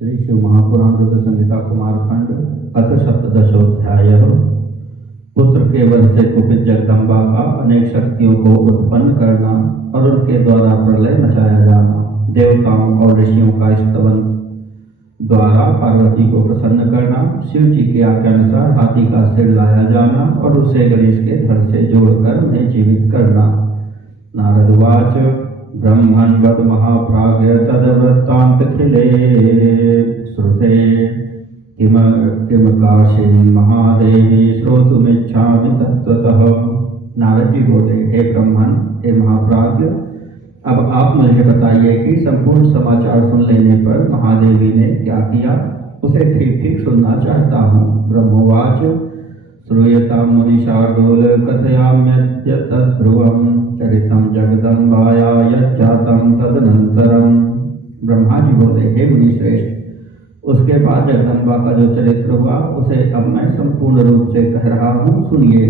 श्री शिव महापुराण रुद्र संहिता कुमारखंड अथ सप्तदशोध्याय। पुत्र के वध से कुपित जगदम्बा का अनेक शक्तियों को उत्पन्न करना और उनके द्वारा प्रलय मचाया जाना, देवताओं और ऋषियों का स्तवन द्वारा पार्वती को प्रसन्न करना, शिव जी की आज्ञानुसार हाथी का सिर लाया जाना और उसे गणेश के धड़ से जोड़कर उन्हें जीवित करना। नारद उवाच ब्रह्मन् वद महाप्राज्ञ तद्वृत्तान्तखिले श्रुते किम काशीं महादेवी श्रोतुमिच्छामि तत्त्वतः। नारद जी बोले, हे ब्रह्मन, हे महाप्राज्ञ, अब आप मुझे बताइए कि संपूर्ण समाचार सुन लेने पर महादेवी ने क्या किया, उसे ठीक ठीक सुनना चाहता हूँ। ब्रह्मोवाच श्रूयतां मुनिशार्दूल कथयाम्यद्य तद्ध्रुवम् चरितं जगदम्बाया यज्जातं तदनन्तरम्। ब्रह्मा जी बोले, हे मुनि श्रेष्ठ, उसके बाद जगदम्बा का जो चरित्र हुआ उसे अब मैं संपूर्ण रूप से कह रहा हूँ, सुनिए।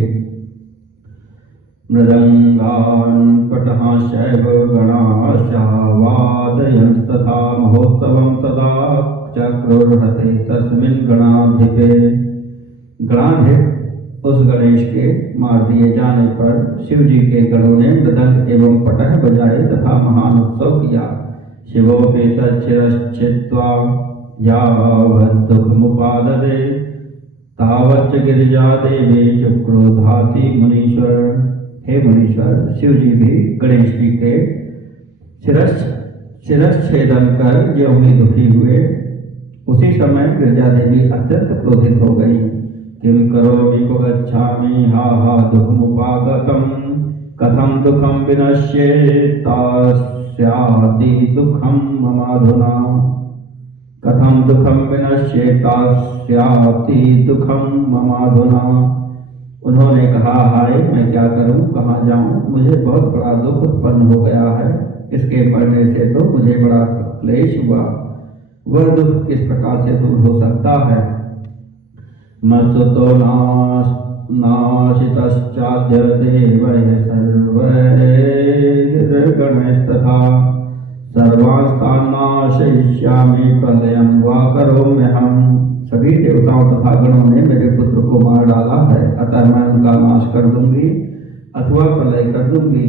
मृदंगान् पटहाश्चैव गणाश्च वादयंस्तथा महोत्सवं तदा चक्रुर्हते तस्मिन् गणाधिपे। गणाधिप उस गणेश के मार दिए जाने पर शिव जी के गणों ने मृदंग एवं पटह बजाए तथा महान उत्सव किया। शिवोऽपि तच्छिरश्चित्वा यावत् दुःखमुपाददे तावच्च गिरिजा देवी चक्रोधाति मुनीश्वर। हे मुनीश्वर, शिव जी भी गणेश जी के शिरच्छेदन कर ज्यों ही दुखी हुए, उसी समय गिरिजा देवी अत्यंत क्रोधित हो गई। किं करोमि को गच्छामि हा हा दुःखमुपागतं कथं दुःखं विनश्येत् तास्याति दुःखं ममाधुना। कथं दुःखं विनश्येत् तास्याति दुःखं ममाधुना। उन्होंने कहा, हाय, मैं क्या करूं, कहाँ जाऊं, मुझे बहुत बड़ा दुख उत्पन्न हो गया है। इसके पड़ने से तो मुझे बड़ा क्लेश हुआ। वह दुख किस प्रकार से दूर हो सकता है। मत्सुतो नाशितश्चाद्य देवैः सर्वैर्गणैस्तथा सर्वांस्तान् नाशयिष्यामि प्रलयं वा करोम्यहम्। सभी देवताओं तथा गणों ने मेरे पुत्र को मार डाला है, अतः मैं उनका नाश कर दूंगी अथवा प्रलय कर दूंगी।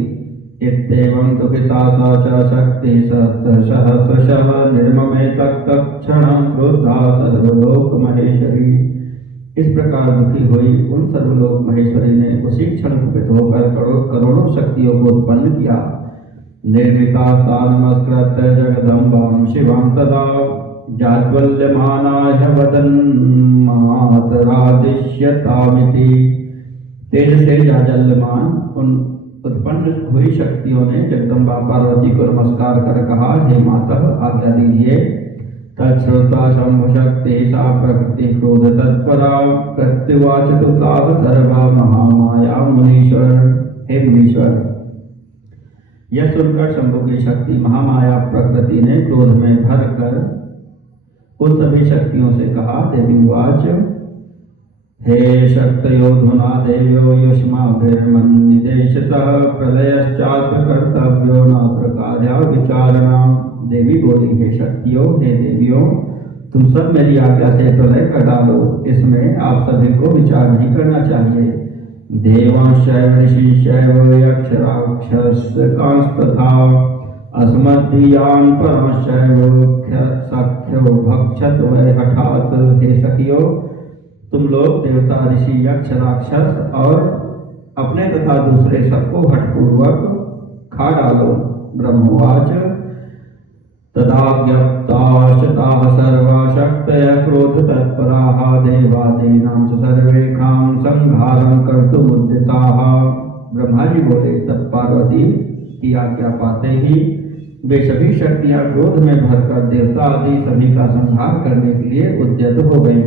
इत्येवं दुःखिता सा च शक्ति सहस्रशः निर्ममे तत्क्षणं क्रुद्धा सर्वलोक महेश्वरी। इस प्रकार दुखी हुई उन सर्वलोक महेश्वरी ने उसी क्षण कुपित होकर करोड़ों शक्तियों को उत्पन्न किया। निर्मिता नमस्कृत्य जगदम्बां शिवां तदा जाज्वल्यमानाय वदन्मातरादिश्यतामिति। तेज से जाज्वल्यमान उन उत्पन्न हुई शक्तियों ने जगदम्बा पार्वती को नमस्कार कर कहा, हे मातः, आज्ञा दीजिए। तच्छ्रुत्वा शंभुशक्ति सा प्रकृति क्रोध तत्परा प्रत्युवाच तुताः सर्वा महामाया मुनीश्वर। हे मुनीश्वर, यह सुनकर शंभु की शक्ति महामाया प्रकृति ने क्रोध में भर कर उन सभी शक्तियों से कहा, देवी उवाच हे शक्तयोधुना देव्यो युष्माभिर्मन्निदेशतः प्रलयश्चात्र कर्तव्यो नात्र कार्या विचारणा। देवी बोली, हे शक्तियों, हे देवियों, तुम सब मेरी आज्ञा से प्रलय कर डालो, इसमें आप सभी को विचार नहीं करना चाहिए। देवांशैव ऋषिशैव यक्षराक्षसकांस्तथा अस्मदीयान् परांशैव सख्यो भक्षत वै हठात्। हे सखियो, तुम लोग देवता, ऋषि, यक्ष, राक्षस और अपने तथा दूसरे सबको हठपूर्वक खा डालो। ब्रह्मोवाच तदा ज्ञप्ताश्ताः सर्वा शक्तयः क्रोध तत्पराः देवादीनां च सर्वेषां संहारं कर्तुमुद्यताः। ब्रह्मा जी बोले, तब पार्वती की आज्ञा पाते ही वे सभी शक्तियां क्रोध में भरकर देवता आदि सभी का संहार करने के लिए उद्यत हो गई।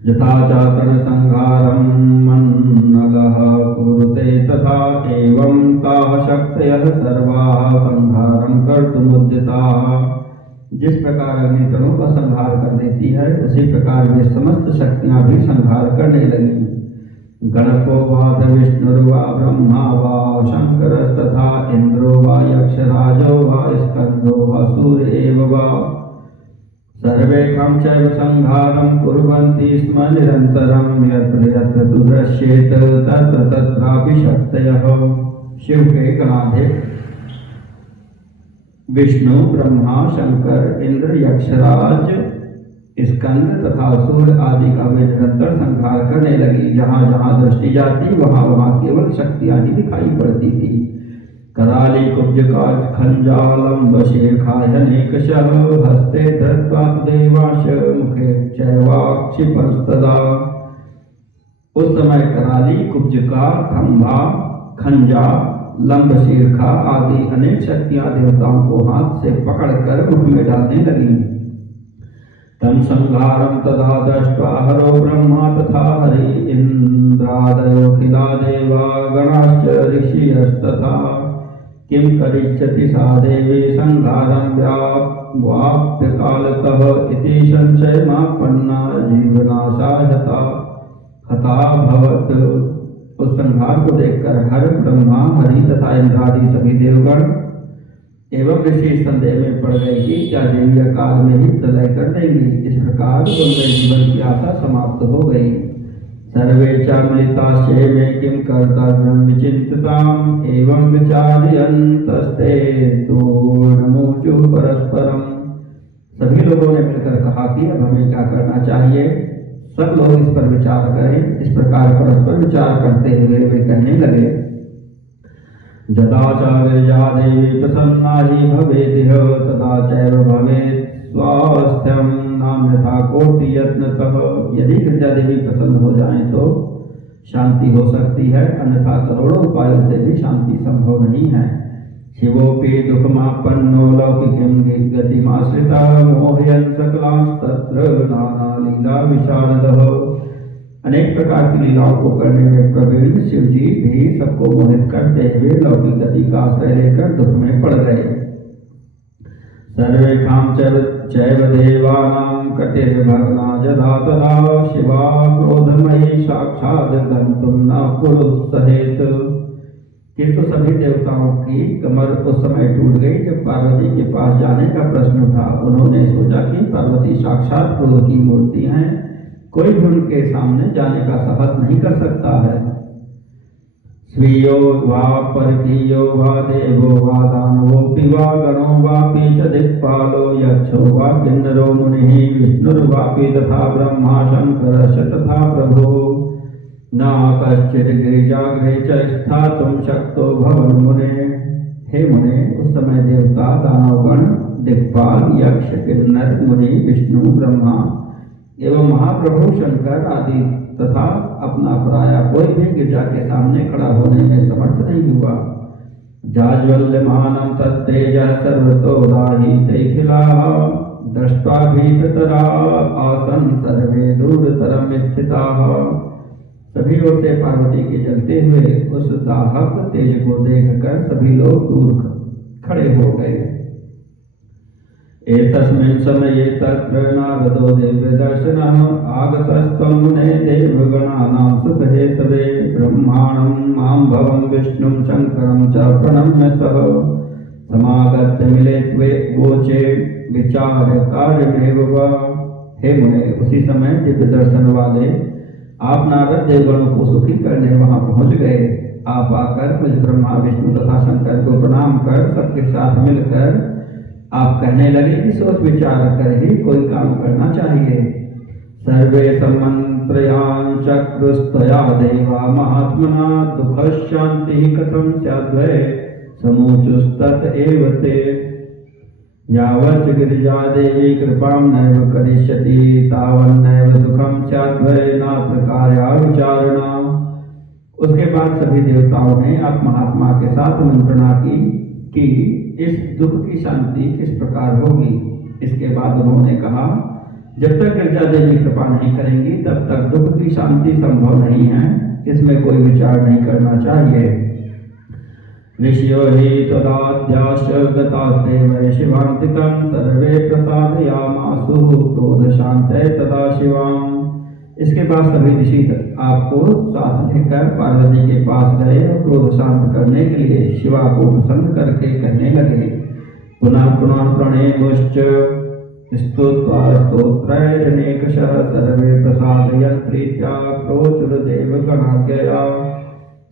यथा चातन संहारं मन्नगः कुरुते तथा एवं ताः शक्तयः सर्वाः संहारं कर्तुमुद्यताः। जिस प्रकार अग्नि तनों का संहार कर देती है, उसी प्रकार वे समस्त शक्तियां भी संहार करने लगी। गणपो वाथ विष्णुर्वा ब्रह्मा वा शंकरस्तथा इंद्रो वा यक्षराजो वा स्कंदो वा सूर्य एव वा सर्वेषां चैव संहारं कुर्वन्ति स्म निरन्तरं यत्र यत्र तु दृश्येत तत्र तत्रापि शक्तयः। शिव के गणाध्यक्ष विष्णु, ब्रह्मा, शंकर, इंद्र, यक्षराज, स्कंद तथा सूर्य आदि का वे निरंतर संहार करने लगी। जहाँ जहाँ दृष्टि जाती वहाँ वहाँ केवल शक्तियाँ ही दिखाई पड़ती थी। कराली कुब्जका खंजालम शीर्षायनेकशः हस्ते धृत्वा देवाश मुखे चैवाक्षिपस्तदा। उस समय कराली, कुब्जका, खंभा, खंजा, लंब शीर्षा आदि अनेक शक्तियां देवताओं को हाथ से पकड़कर मुख में डालने लगी। तम संहारम तदा दृष्ट्वा हरो ब्रह्मा तथा हरि इंद्रादयो खिला देवा गणाश्च ऋषियस्तथा किं करिष्यति सा देवी संहारं व्याप्य कालतः इति संशयमापन्ना जीवनाशाय हता भवत्। उस संहार को देखकर हर, ब्रह्मा, हरि तथा इंद्रादि सभी देवगण एवं ऋषि संदेह में पड़ गए कि क्या देवी अकाल में ही प्रलय कर देंगी। इस प्रकार उनके जीवन की आशा समाप्त हो गई। सर्वे चामृताशे में किं कर्तव्यं विचिन्तिताम् एवं विचार्यन्तस्ते तूर्णमुचु परस्परम। सभी लोगों ने मिलकर कहा कि अब हमें क्या करना चाहिए। सब लोग इस पर विचार करें। इस प्रकार परस्पर विचार करते हुए वे कहने लगे, जदा च विरजा देवी प्रसन्ना हि भवेदिह तदा चैव भवेत् स्वास्थ्यं नान्यथा कोटि यत्नतः। यदि विरजा देवी प्रसन्न हो जाएं तो शांति हो सकती है, अन्यथा करोड़ों उपायों से भी शांति संभव नहीं है। शिवोपि दुःखमापन्नो लौकिकीं गतिमाश्रितः मोहयन् सकलांस्तत्र नाना लीला विशारदः। अनेक प्रकार की लीलाओं को करने में प्रवीण शिव जी भी सबको मोहित करते हुए लौकिक गति का आश्रय लेकर दुख में पड़ गए। सर्वेषां चैव देवानां कटिर्भग्ना यदा तदा शिवा क्रोधमयी साक्षात् गन्तुं न पुरुत्सहेत्। किंतु सभी देवताओं की कमर उस समय टूट गई जब पार्वती के पास जाने का प्रश्न उठा। उन्होंने सोचा कि पार्वती साक्षात क्रोध की मूर्ति हैं, कोई भी उनके सामने जाने का साहस नहीं कर सकता है। स्वीयो वा परकीयो वा देवो वा दानवोऽपि वा गणो वापि च दिक्पालो यक्षो वा किन्नरो मुनिः विष्णुर्वापि तथा ब्रह्मा शंकरश्च तथा प्रभो न कश्चित् गिरिजाग्रे च स्थातुं शक्तो भवन मुने। हे मुने, उस समय देवता, दानवगण, दिक्पाल, यक्ष, किन्नर, मुनि, विष्णु, ब्रह्मा एवं महाप्रभु शंकर आदि तथा अपना पराया कोई भी गिरजा के सामने खड़ा होने में समर्थ नहीं हुआ। जाज्वल्यमानं तत्तेजः सर्वतो दाहिते खिलाः दृष्ट्वा भीततरा आसन् सर्वे दूरतरं स्थिताः। सभी ओर से पार्वती के जलते हुए उस दाहक तेज को देखकर सभी लोग दूर खड़े हो गए। एतस्मिन् समये तत्र नारदो दिव्यदर्शनः आगतस्त्वं मुने देवगणानां सुखहेतवे ब्रह्माणं मां भवं विष्णुं शंकरं च प्रणम्य सः समागत्य मिले त्वे वोचे विचार कार्यमेव वा। हे मुने, उसी समय दिव्य दर्शन वाले आप नारद देवगणों को सुखी करने वहां पहुंच गए। आप आकर मुझ ब्रह्मा, विष्णु तथा शंकर को प्रणाम कर सबके साथ मिलकर आप कहने लगे कि सोच विचार कर ही कोई काम करना चाहिए। सर्वे सम्मंत्रयान् चक्रुस्तया देवा महात्मना दुःख शांति कथं स्याद्वै समूचुस्तत एव ते। यावत् गिरिजा देवी कृपां नैव करिष्यति तावन्नैव सुखं स्याद्वै नात्र कार्या विचारणा। उसके बाद सभी देवताओं ने आप महात्मा के साथ मंत्रणा की कि इस दुख की शांति किस प्रकार होगी। इसके बाद उन्होंने कहा, जब तक गिरिजा देवी कृपा नहीं करेंगी तब तक दुख की शांति संभव नहीं है, इसमें कोई विचार नहीं करना चाहिए। ऋषियो हि तदाद्याश्च गतास्ते वै शिवान्तिकं सर्वे प्रसादयामासु क्रोध शांतये तदा शिवाम्। इसके बाद सभी ऋषि आपको साथ लेकर पार्वती के पास गए और क्रोध शांत करने के लिए शिवा को प्रसन्न करके कहने लगे, पुनः पुनः प्रणेमुश्च स्तुत्वा स्तोत्रैरनेकशः सर्वे प्रसादयन् प्रीत्या प्रोचुरदेव गणाज्ञया।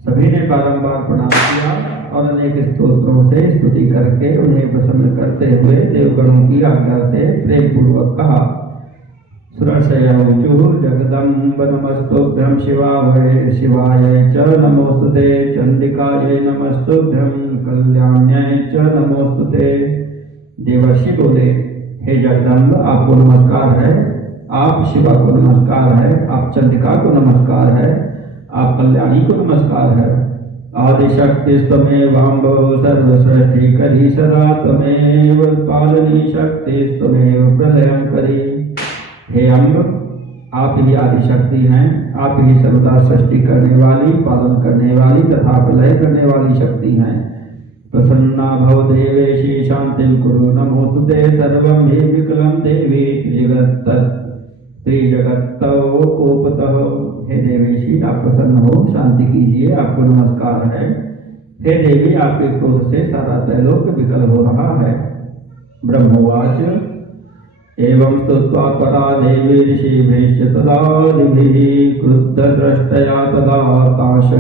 सभी ने बारंबार प्रणाम किया और अनेक स्तोत्रों से स्तुति करके उन्हें प्रसन्न करते हुए देवगणों की आज्ञा से प्रेम पूर्वक कहा। सुरसयौचुः जगदम्ब नमस्तुभ्यं शिवाय च नमोस्तुते, चंडिकायै नमस्तुभ्यं कल्याण्यै च नमोस्तुते। देवर्षि बोले, हे जगदम्ब आपको नमस्कार है, आप शिवा को नमस्कार है, आप चंडिका को नमस्कार है, आप कल्याणी को नमस्कार है। आदिशक्ति त्वमेवाम्ब सर्वसृष्टिकरी सदा त्वमेव पालनी शक्ति त्वमेव प्रलयंकरी। हे अम्ब आप ही आदिशक्ति हैं, आप ही सर्वदा सृष्टि करने वाली, पालन करने वाली तथा प्रलय करने वाली शक्ति हैं। प्रसन्ना भव देवेशी शांतिं कुरु नमोस्तुते, सर्वं हि विकलं देवी त्रिजगत्तौ कोपतः। हे देवेशी आप प्रसन्न हो, शांति कीजिए, आपको नमस्कार है। हे देवी आपके क्रोध से सारा त्रैलोक विकल हो रहा है। ब्रह्मोवाच एवं स्तुत्वा परा देवी ऋषिभिश्च तदादिभिः क्रुद्धदृष्टया तदा ताश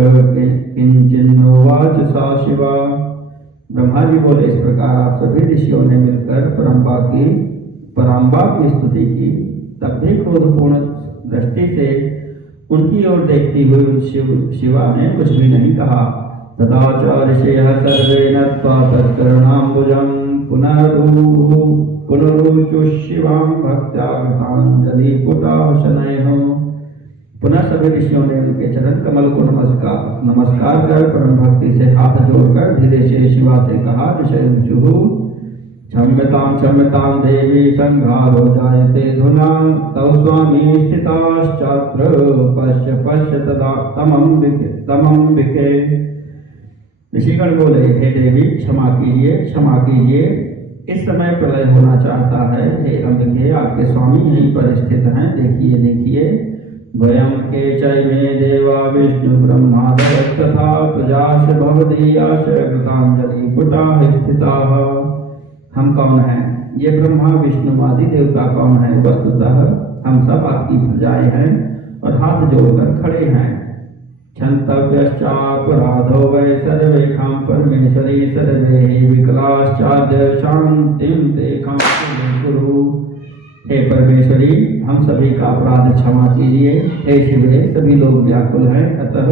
किंचिन्नोवाच सा शिवा। ब्रह्मा जी बोले, इस प्रकार आप सभी ऋषियों ने मिलकर पराम्बा की स्तुति की। तब भी क्रोधपूर्ण दृष्टि से उनकी ओर देखती हुई शिवा ने कुछ भी नहीं कहा। तदा च ऋषयः सर्वे नत्वा तत्करुणाम्बुजं पुनरुचुः शिवां भक्त्या कृताञ्जलिपुटाः शनैः। पुनः सभी ऋषियों ने उनके चरण कमल को नमस्कार कर परम भक्ति से हाथ जोड़कर धीरे से शिवा से कहा, ऋषयुः क्षम्यतां देवी संघारो जायते धुना, तव स्वामी स्थिताश्चात्र पश्य तदा तमंबिके। ऋषिगण बोले, हे देवी क्षमा कीजिए, इस समय प्रलय होना चाहता है। हे अंबिके आपके स्वामी यहीं पर स्थित हैं, देखिए। वयं केचैमे देवा विष्णु ब्रह्मादयः तथा प्रजाश्च भवदीयाश्च कृताञ्जलिपुटाः स्थिताः। हम कौन हैं? ये ब्रह्मा विष्णु आदि देवता कौन है? वस्तुतः हम सब आपकी प्रजाएं हैं और हाथ जोड़कर खड़े हैं। क्षन्तव्यश्चापराधो वै सर्वेषां परमेश्वरी सर्वे विकलाश्चाद्य शान्तिं तेषां कुरु। हे परमेश्वरी हम सभी का अपराध क्षमा कीजिए। हे शिवे सभी लोग व्याकुल हैं, अतः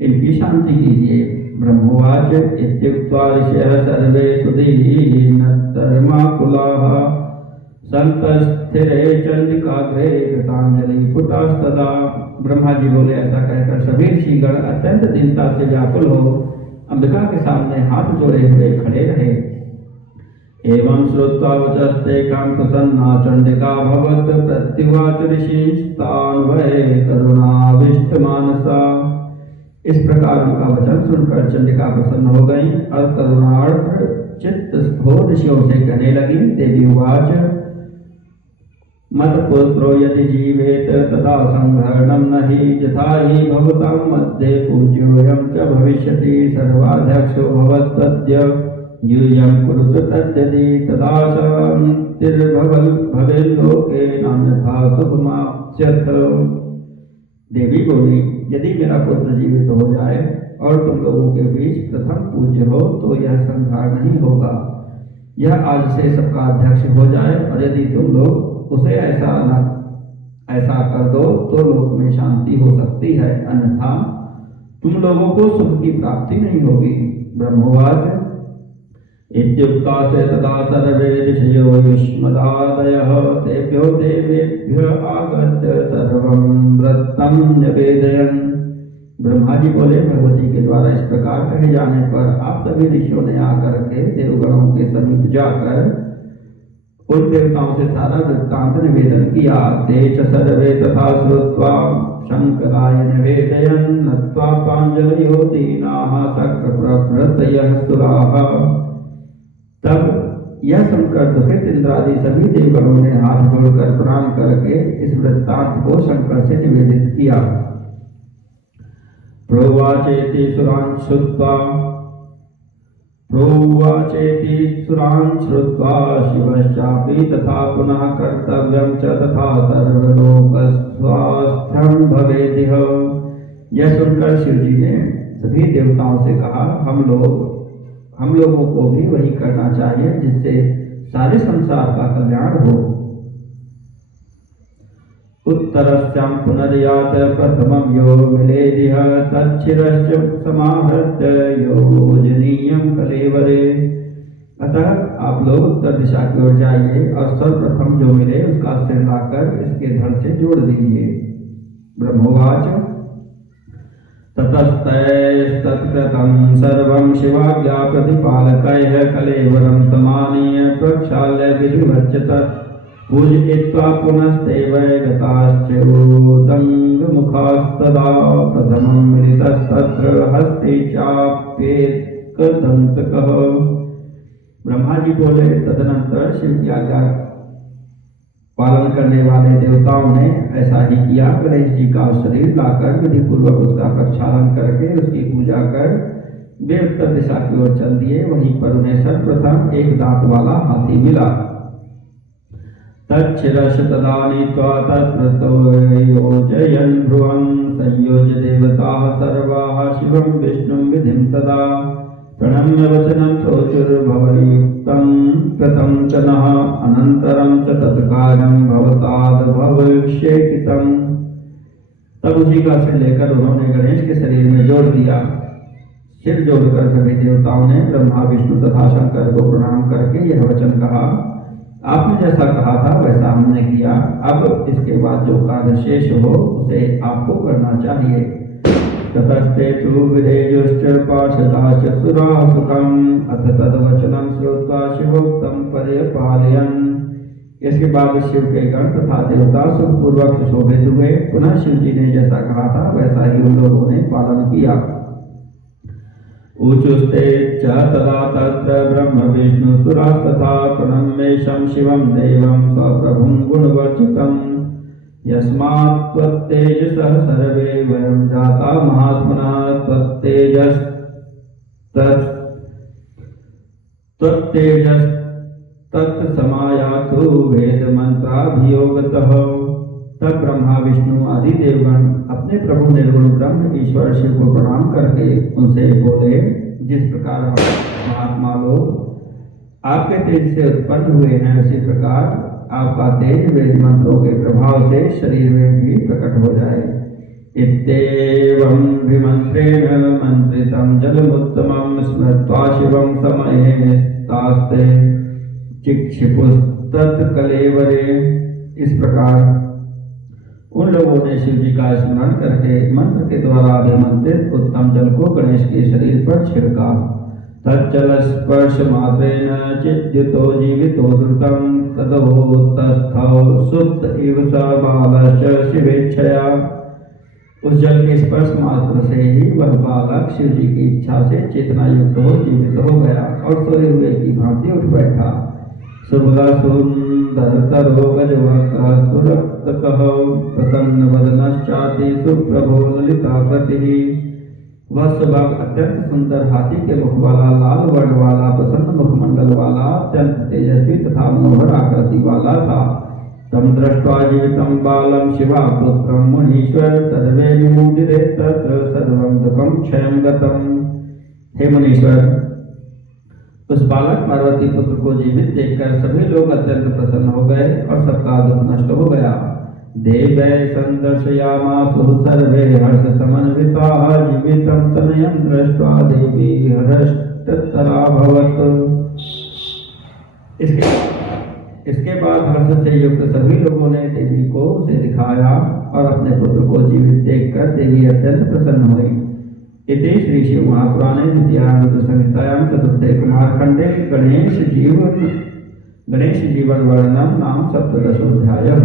इनकी शांति कीजिए। ब्रह्मोवाच इत्युक्त्वा ऋषयः सर्वे सुधीर्नत्तर्माकुलाः सन्तस्थिरे चण्डिकाग्रे कृताञ्जलिपुटास्तदा। ब्रह्मा जी बोले, ऐसा कहकर सभी ऋषिगण अत्यंत दीनता से व्याकुल हो अंबिका के सामने हाथ जोड़े हुए खड़े रहे। एवं श्रुत्वा वचस्ते कां प्रसन्ना चण्डिका भवत् प्रत्युवाच ऋषिस्तान् वै करुणाविष्टमानसा। इस प्रकार उनका वचन सुनकर चंडिका प्रसन्न हो गई और करुणार्थ चित्त हो ऋषियों से कहने लगी। देवी उवाच मत्पुत्रो यदि जीवेत तदा संहरणं नहि यथा हि भवतां मध्ये पूज्योऽयं च भविष्यति सर्वाध्यक्षो भवत्तद्य यूयं कुरुत तद्यदि तदा शान्तिर्भवेल्लोके नान्यथा शुभमाप्स्यथ। देवी बोली, यदि मेरा पुत्र जीवित हो जाए और तुम लोगों के बीच प्रथम पूज्य हो तो यह संहार नहीं होगा। यह आज से सबका अध्यक्ष हो जाए और यदि तुम लोग उसे ऐसा कर दो तो लोक में शांति हो सकती है, अन्यथा तुम लोगों को सुख की प्राप्ति नहीं होगी। ब्रह्मोवाच इत्युक्ता से तदा सर्वे ऋषयो युष्मदादयः तेभ्यो देवेभ्यो आगत्य सर्वं वृत्तं निवेदयन्। ब्रह्मा जी बोले, भगवती के द्वारा इस प्रकार कहे जाने पर आप सभी ऋषियों ने आकर के देवगणों के समीप जाकर उन देवताओं से सारा वृत्तांत निवेदन किया। ते च सर्वे तथा श्रुत्वा शंकराय निवेदयन् नत्वा पाञ्जलयो दीनाः शक्रप्रभृतयः सुराः। तब यह सुनकर दुखित इंद्रादि सभी देवगणों ने हाथ जोड़कर प्रणाम करके इस वृत्तांत को शंकर से निवेदित किया। प्रोवाचेति सुरान् श्रुत्वा प्रोवाचेति सुरान् श्रुत्वा शिवश्चापि तथा पुनः कर्तव्यं च तथा सर्वलोकस्वास्थ्यं भवेदिह। यह सुनकर शिव जी ने सभी देवताओं से कहा, हम लोगों को भी वही करना चाहिए जिससे सारे संसार का कल्याण हो। उत्तरस्यां पुनर्यात प्रथमं यो मिलेदिह तच्छिरश्च समाहृत्य योजनीयं कलेवरे। अतः आप लोग उत्तर दिशा की ओर जाइए और सर्वप्रथम जो मिले उसका सिर लाकर इसके धड़ से जोड़ दीजिए। ब्रह्मोवाच ततस्तैस्तत्कृतं सर्वं शिवाज्ञा प्रतिपालकैः कलेवरं समानीय प्रक्षाल्य विधिवच्यत पूजयित्वा पुनस्ते वै गताश्चोदङ्गमुखास्तदा प्रथमं मिलितस्तत्र हस्ते चाप्येकदन्तकः। ब्रह्मा जी बोले, तदनंतर शिव की आज्ञा पालन करने वाले देवताओं ने ऐसा ही किया। गणेश जी का शरीर लाकर विधि पूर्वक उसका प्रक्षालन करके उसकी पूजा कर वे उत्तर दिशा की ओर चल दिए। वहीं पर उन्हें सर्वप्रथम एक दांत वाला हाथी मिला। तच्छिरश तदा नीत्वा तत्र योजयन् ध्रुवं संयोज्य देवताः सर्वाः शिवं विष्णुं विधिं तदा प्रणम्य वचनं प्रोचुर्भवयुक्तं कृतं च नः अनन्तरं च तत्कार्यं भवताद्भविष्येकितं। तब उसी का सिर लेकर उन्होंने गणेश के शरीर में जोड़ दिया। सिर जोड़कर सभी देवताओं ने ब्रह्मा विष्णु तथा शंकर को प्रणाम करके यह वचन कहा, आपने जैसा कहा था वैसा हमने किया। अब इसके बाद जो कार्य शेष हो उसे आपको करना चाहिए। ततस्ते तु विदेजुश्च पार्षदाश्च सुराः सुखम् अथ तद्वचनं श्रुत्वा शिवोक्तं पर्यपालयन्। इसके बाद शिव के गण तथा देवता सुखपूर्वक सुशोभित हुए। पुनः शिव जी ने जैसा कहा था वैसा ही उन लोगों ने पालन किया। ऊचुस्ते च तदा तत्र ब्रह्म विष्णु सुरास्तथा प्रणम्येशं शिवं देवं स्वप्रभुं गुणवर्जितं यस्मात् त्वत्तेजसः सर्वे वयं जाता महात्मना त्वत्तेजस्तत्समायातु वेदमन्त्राभियोगतः। तब ब्रह्मा विष्णु आदि देवगण अपने प्रभु निर्गुण ब्रह्म ईश्वर शिव को प्रणाम करके उनसे बोले, जिस प्रकार महात्मा लोग आपके तेज से उत्पन्न हुए हैं उसी प्रकार आपका तेज वेद मंत्रों के प्रभाव से शरीर में भी प्रकट हो जाए। इत्येवं विमंत्रेण मंत्रितं जलमुत्तमं स्मृत्वा शिवं समये तास्ते चिक्षिपुस्तत्कलेवरे। इस प्रकार उन लोगों ने शिव जी का स्मरण करके मंत्र के द्वारा अभिमंत्रित उत्तम जल को गणेश के शरीर पर छिड़का। तच्चल स्पर्श मात्रेण चिद्युतो जीवितो द्रुतं तदोतस्थौ सुप्त इव स बालश्च शिवेच्छया। उस जल के स्पर्श मात्र से ही वह बालक शिव जी की इच्छा से चेतना युक्त हो जीवित हो गया और सोए हुए की भांति उठ बैठा। सुंदरतरो गजवक्त्रः सुरक्तकः प्रसन्नवदनश्चाति सुप्रभो ललिताकृतिः। वह सुबह अत्यंत सुंदर हाथी के मुख वाला, लाल वर्ण वाला, प्रसन्न मुखमंडल वाला, अत्यंत तेजस्वी तथा मनोहर आकृति वाला था। तम दृष्ट्वा जीवितं बालं शिवा पुत्रं मुनीश्वर सर्वे विमुदिते तत्र सर्वं दुःखं क्षयं गतम्। हे मुनीश्वर, उस बालक पार्वती पुत्र को जीवित देखकर सभी लोग अत्यंत प्रसन्न हो गए और सबका दुख नष्ट हो गया। देवै संदर्शयामासु सर्वे हर्ष समन्विताः जीवितं तनयं दृष्ट्वा देवी हर्षतराभवत्। इसके बाद हर्ष से युक्त सभी लोगों ने देवी को उसे दिखाया और अपने पुत्र को जीवित देखकर देवी अत्यंत प्रसन्न हुई। इति श्री शिव महापुराणे द्वितीयानुग संहितायां चतुर्थे कुमारखंडे गणेश जीवन वर्णनम नाम 17 अध्यायः।